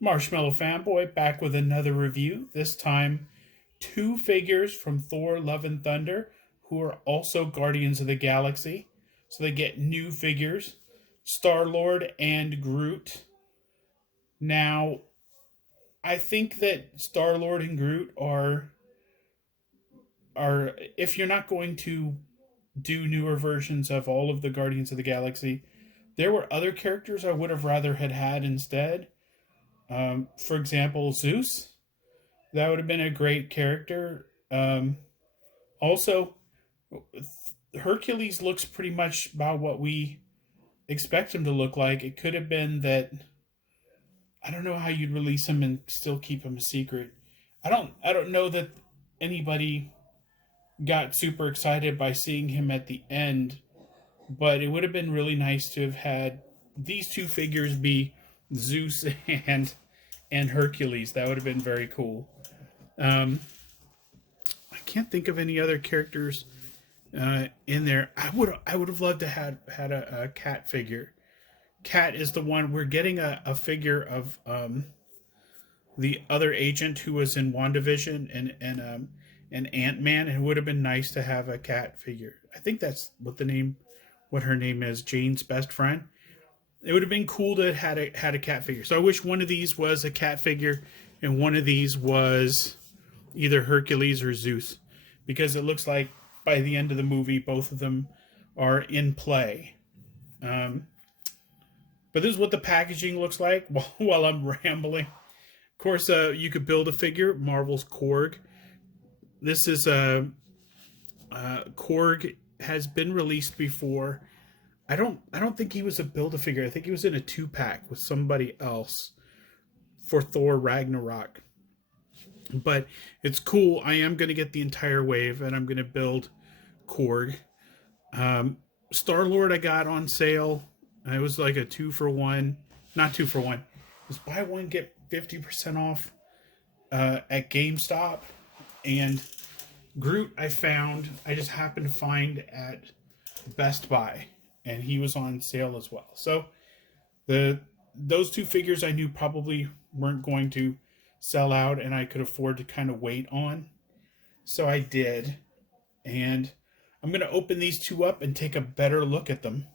Marshmallow Fanboy back with another review. This time, two figures from Thor Love and Thunder who are also Guardians of the Galaxy. So they get new figures Star Lord and Groot. Now, I think that Star Lord and Groot are if you're not going to do newer versions of all of the Guardians of the Galaxy, there were other characters I would have rather had instead. For example, Zeus. That would have been a great character. Also, Hercules looks pretty much about what we expect him to look like. It could have been that I don't know how you'd release him and still keep him a secret. I don't know that anybody got super excited by seeing him at the end, but it would have been really nice to have had these two figures be Zeus and Hercules. That would have been very cool. Um, I can't think of any other characters in there. I would have loved to had a cat figure. Cat is the one we're getting a figure of the other agent who was in WandaVision and Ant-Man. And it would have been nice to have a cat figure. I think that's what her name is, Jane's best friend. It would have been cool to have had a cat figure. So I wish one of these was a cat figure and one of these was either Hercules or Zeus, because it looks like by the end of the movie both of them are in play. Um, but this is what the packaging looks like while I'm rambling. Of course, you could build a figure. Marvel's Korg. This is Korg has been released before. I don't think he was a Build-A-Figure. I think he was in a 2-pack with somebody else for Thor Ragnarok. But it's cool. I am going to get the entire wave and I'm going to build Korg. Star-Lord I got on sale. It was like a 2-for-1. Not 2-for-1. It was buy one, get 50% off at GameStop. And Groot I just happened to find at Best Buy. And he was on sale as well. So those two figures I knew probably weren't going to sell out and I could afford to kind of wait on. So I did. And I'm going to open these two up and take a better look at them.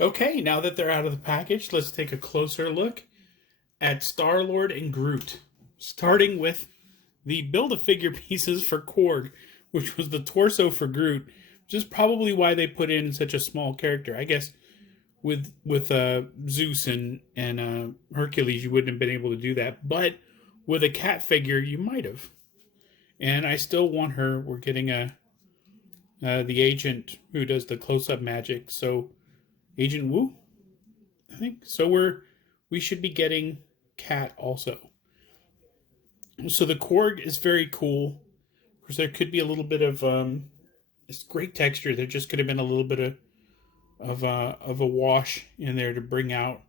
Okay, now that they're out of the package, let's take a closer look at Star-Lord and Groot. Starting with the Build-A-Figure pieces for Korg, which was the torso for Groot, which is probably why they put in such a small character. I guess with Zeus and Hercules, you wouldn't have been able to do that. But with a cat figure, you might have. And I still want her. We're getting the agent who does the close-up magic. So Agent Wu, I think. So we should be getting Cat also. So the Korg is very cool. Of course, there could be a little bit of it's great texture. There just could have been a little bit of a wash in there to bring out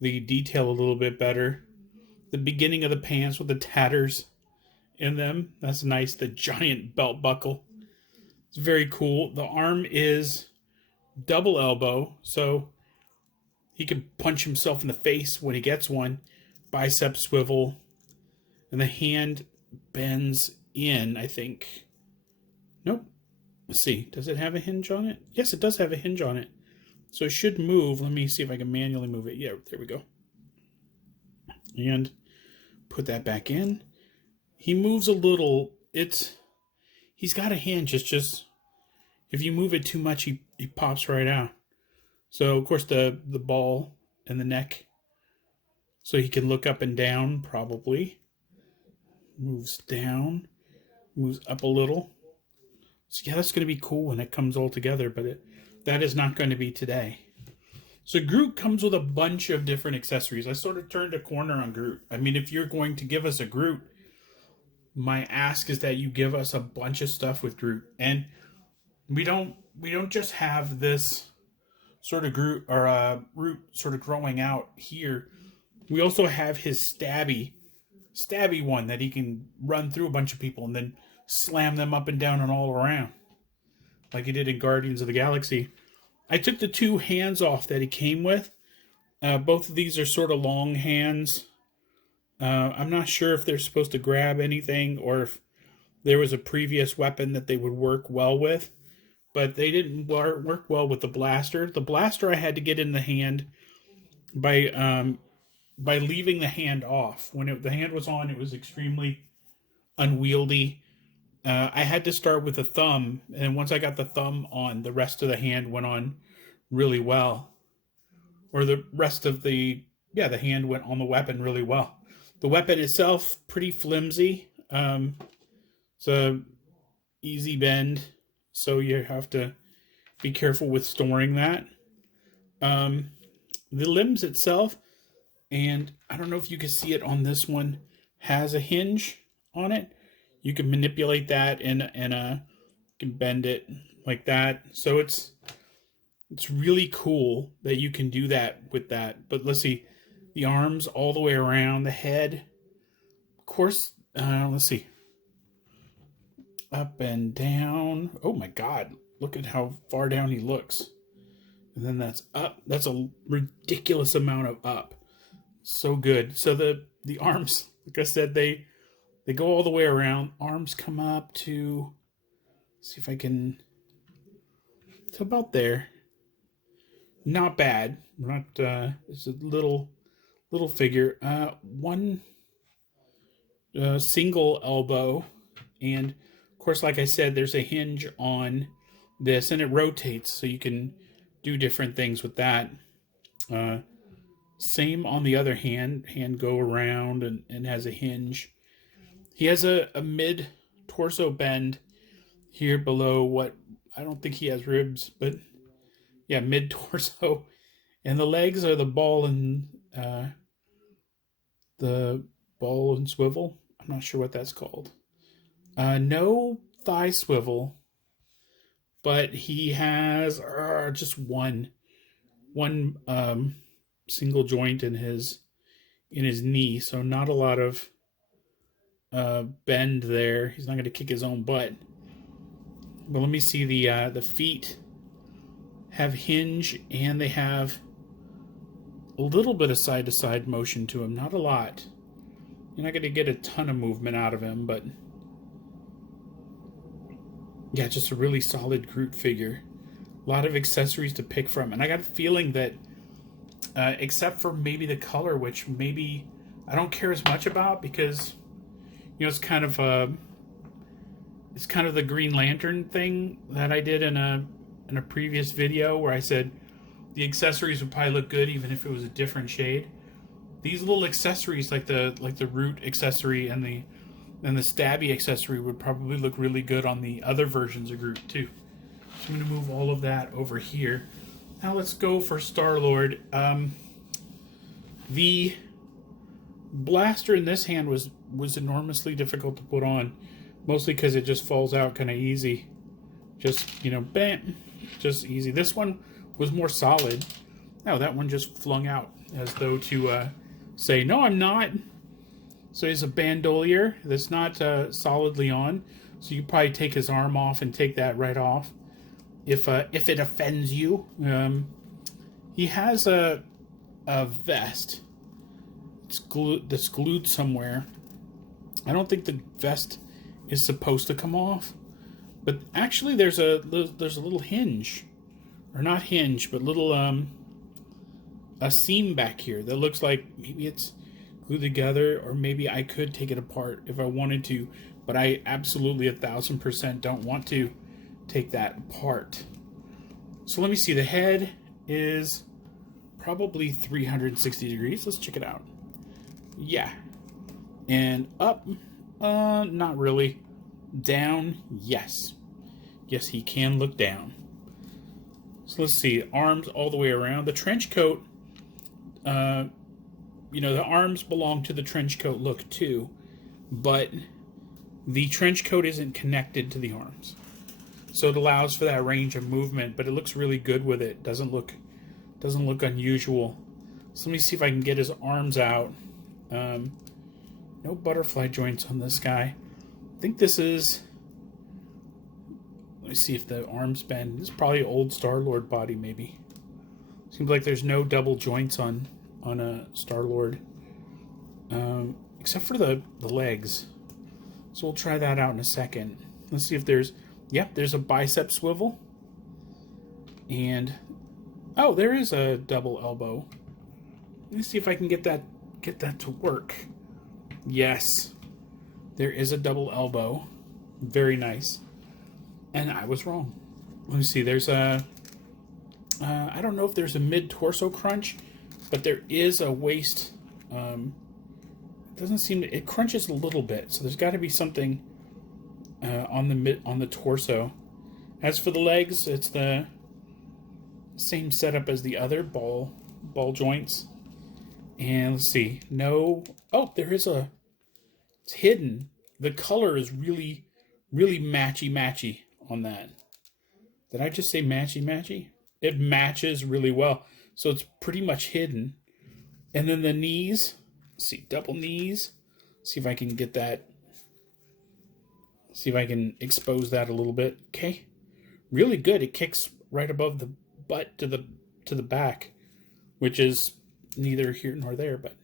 the detail a little bit better. The beginning of the pants with the tatters in them, that's nice. The giant belt buckle, it's very cool. The arm is double elbow, so he can punch himself in the face when he gets one. Bicep swivel, and the hand bends in, I think. Nope. Let's see. Does it have a hinge on it? Yes, it does have a hinge on it. So it should move. Let me see if I can manually move it. Yeah, there we go. And put that back in. He moves a little. He's got a hinge. It's just if you move it too much, he pops right out. So of course the ball and the neck. So he can look up and down probably. Moves down. Moves up a little. So yeah, that's going to be cool when it comes all together, but that is not going to be today. So Groot comes with a bunch of different accessories. I sort of turned a corner on Groot. I mean, if you're going to give us a Groot, my ask is that you give us a bunch of stuff with Groot. And we don't just have this sort of Groot or root sort of growing out here. We also have his stabby one that he can run through a bunch of people and then slam them up and down and all around, like he did in Guardians of the Galaxy. I took the two hands off that he came with Both of these are sort of long hands. I'm not sure if they're supposed to grab anything or if there was a previous weapon that they would work well with, but they didn't work well with the blaster. The blaster I had to get in the hand by leaving the hand off. When the hand was on, it was extremely unwieldy. I had to start with the thumb, and once I got the thumb on, the rest of the hand went on really well. Or the rest of the hand went on the weapon really well. The weapon itself, pretty flimsy. It's a easy bend, so you have to be careful with storing that. The limbs itself, and I don't know if you can see it on this one, has a hinge on it. You can manipulate that and you can bend it like that. So it's really cool that you can do that with that. But let's see, the arms all the way around, the head, of course. Let's see, up and down. Oh my God, look at how far down he looks. And then that's up. That's a ridiculous amount of up. So good. So the arms, like I said, they go all the way around. Arms come up to, see if I can, it's about there. Not bad. Not it's a little figure. One single elbow, and of course, like I said, there's a hinge on this, and it rotates, so you can do different things with that. Same on the other hand. Hand go around and has a hinge. He has a mid torso bend here below what, I don't think he has ribs, but yeah, mid torso. And the legs are the ball and swivel. I'm not sure what that's called. No thigh swivel, but he has just one single joint in his knee, so not a lot of bend there. He's not going to kick his own butt. But let me see, the feet have hinge, and they have a little bit of side-to-side motion to him. Not a lot. You're not going to get a ton of movement out of him, but yeah, just a really solid Groot figure. A lot of accessories to pick from, and I got a feeling that except for maybe the color, which maybe I don't care as much about, because it's kind of the Green Lantern thing that I did in a previous video, where I said the accessories would probably look good even if it was a different shade. These little accessories, like the root accessory and the stabby accessory, would probably look really good on the other versions of Groot too. So I'm going to move all of that over here. Now let's go for Star Lord. The blaster in this hand was enormously difficult to put on, mostly because it just falls out kind of easy. Just, bam, just easy. This one was more solid. No, that one just flung out as though to say, no, I'm not. So he's a bandolier that's not solidly on. So you probably take his arm off and take that right off, if it offends you. He has a vest. That's glued somewhere. I don't think the vest is supposed to come off, but actually there's a little hinge, or not hinge, but little a seam back here that looks like maybe it's glued together, or maybe I could take it apart if I wanted to, but I absolutely 1000% don't want to take that apart. So let me see. The head is probably 360 degrees. Let's check it out. Yeah. And up, not really. Down, yes. Yes, he can look down. So let's see. Arms all the way around. The trench coat, the arms belong to the trench coat look too, but the trench coat isn't connected to the arms. So it allows for that range of movement, but it looks really good with it. Doesn't look unusual. So let me see if I can get his arms out. No butterfly joints on this guy. I think this is, let me see if the arms bend. This is probably old Star Lord body, maybe. Seems like there's no double joints on on a Star Lord, except for the legs. So we'll try that out in a second. Let's see if there's. Yep, there's a bicep swivel, and oh, there is a double elbow. Let me see if I can get that to work. Yes, there is a double elbow. Very nice. And I was wrong. Let me see. There's a. I don't know if there's a mid-torso crunch, but there is a waist. It doesn't seem to. It crunches a little bit, so there's got to be something on the torso. As for the legs, it's the same setup as the other ball joints. And let's see. No. Oh, there is a. It's hidden. The color is really, really matchy on that. Did I just say matchy? It matches really well. So it's pretty much hidden. And then the knees. Let's see, double knees. See if I can get that. See if I can expose that a little bit. Okay. Really good. It kicks right above the butt to the back, which is neither here nor there, but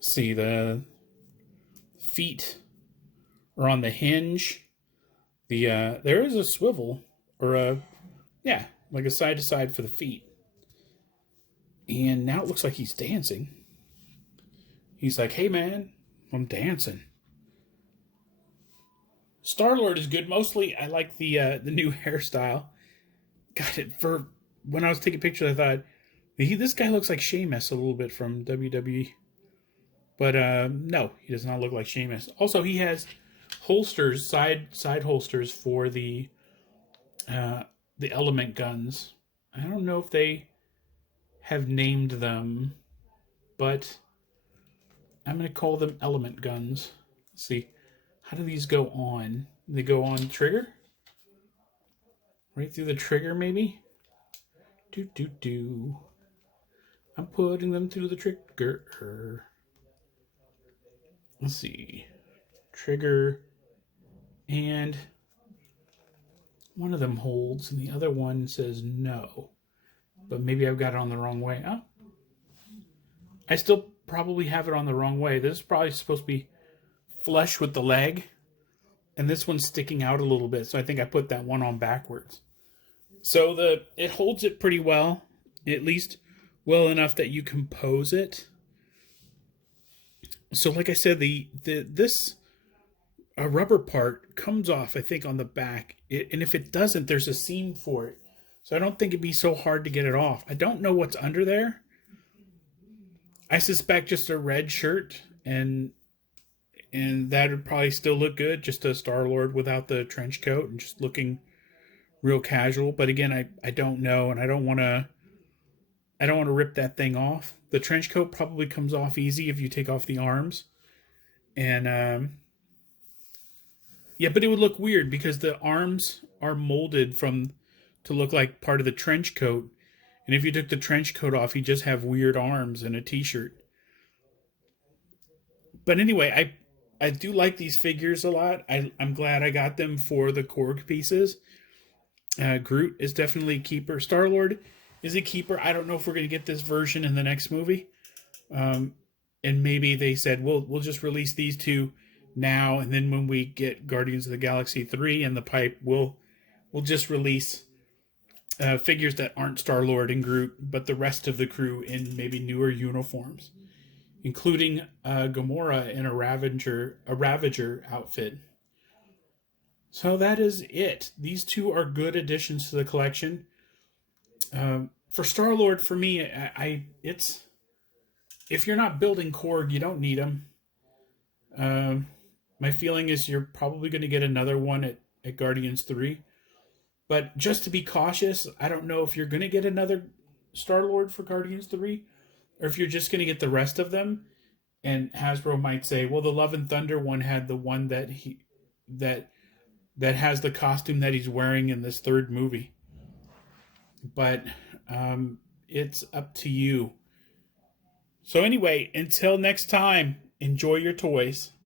see, the feet are on the hinge. There is a swivel, or like a side to side for the feet. And now it looks like he's dancing. He's like, "Hey man, I'm dancing." Star-Lord is good. Mostly I like the new hairstyle. Got it. For when I was taking pictures, I thought this guy looks like Sheamus a little bit from WWE. But no, he does not look like Sheamus. Also, he has holsters, side holsters for the element guns. I don't know if they have named them, but I'm going to call them element guns. Let's see. How do these go on? They go on trigger? Right through the trigger, maybe? Do. I'm putting them through the trigger. Let's see. Trigger. And one of them holds, and the other one says no. But maybe I've got it on the wrong way. Oh. I still probably have it on the wrong way. This is probably supposed to be flush with the leg. And this one's sticking out a little bit. So I think I put that one on backwards. So it holds it pretty well. At least well enough that you can pose it. So like I said, this rubber part comes off, I think, on the back. And if it doesn't, there's a seam for it. So I don't think it'd be so hard to get it off. I don't know what's under there. I suspect just a red shirt, and that would probably still look good. Just a Star-Lord without the trench coat and just looking real casual. But again, I don't know, and I don't want to rip that thing off. The trench coat probably comes off easy if you take off the arms. And yeah, but it would look weird because the arms are molded to look like part of the trench coat. And if you took the trench coat off, you just have weird arms and a t-shirt. But anyway, I do like these figures a lot. I'm glad I got them for the Korg pieces. Groot is definitely a keeper. Star-Lord is a keeper. I don't know if we're going to get this version in the next movie. And maybe they said, we'll just release these two now, and then when we get Guardians of the Galaxy 3 and the pipe, we'll just release figures that aren't Star-Lord and Groot, but the rest of the crew in maybe newer uniforms, including Gamora in a Ravager outfit. So that is it. These two are good additions to the collection. For Star-Lord, for me, it's if you're not building Korg, you don't need them. My feeling is you're probably going to get another one at Guardians 3. But just to be cautious, I don't know if you're going to get another Star-Lord for Guardians 3, or if you're just going to get the rest of them. And Hasbro might say, well, the Love and Thunder one had the one that has the costume that he's wearing in this third movie. But it's up to you. So anyway, until next time, enjoy your toys.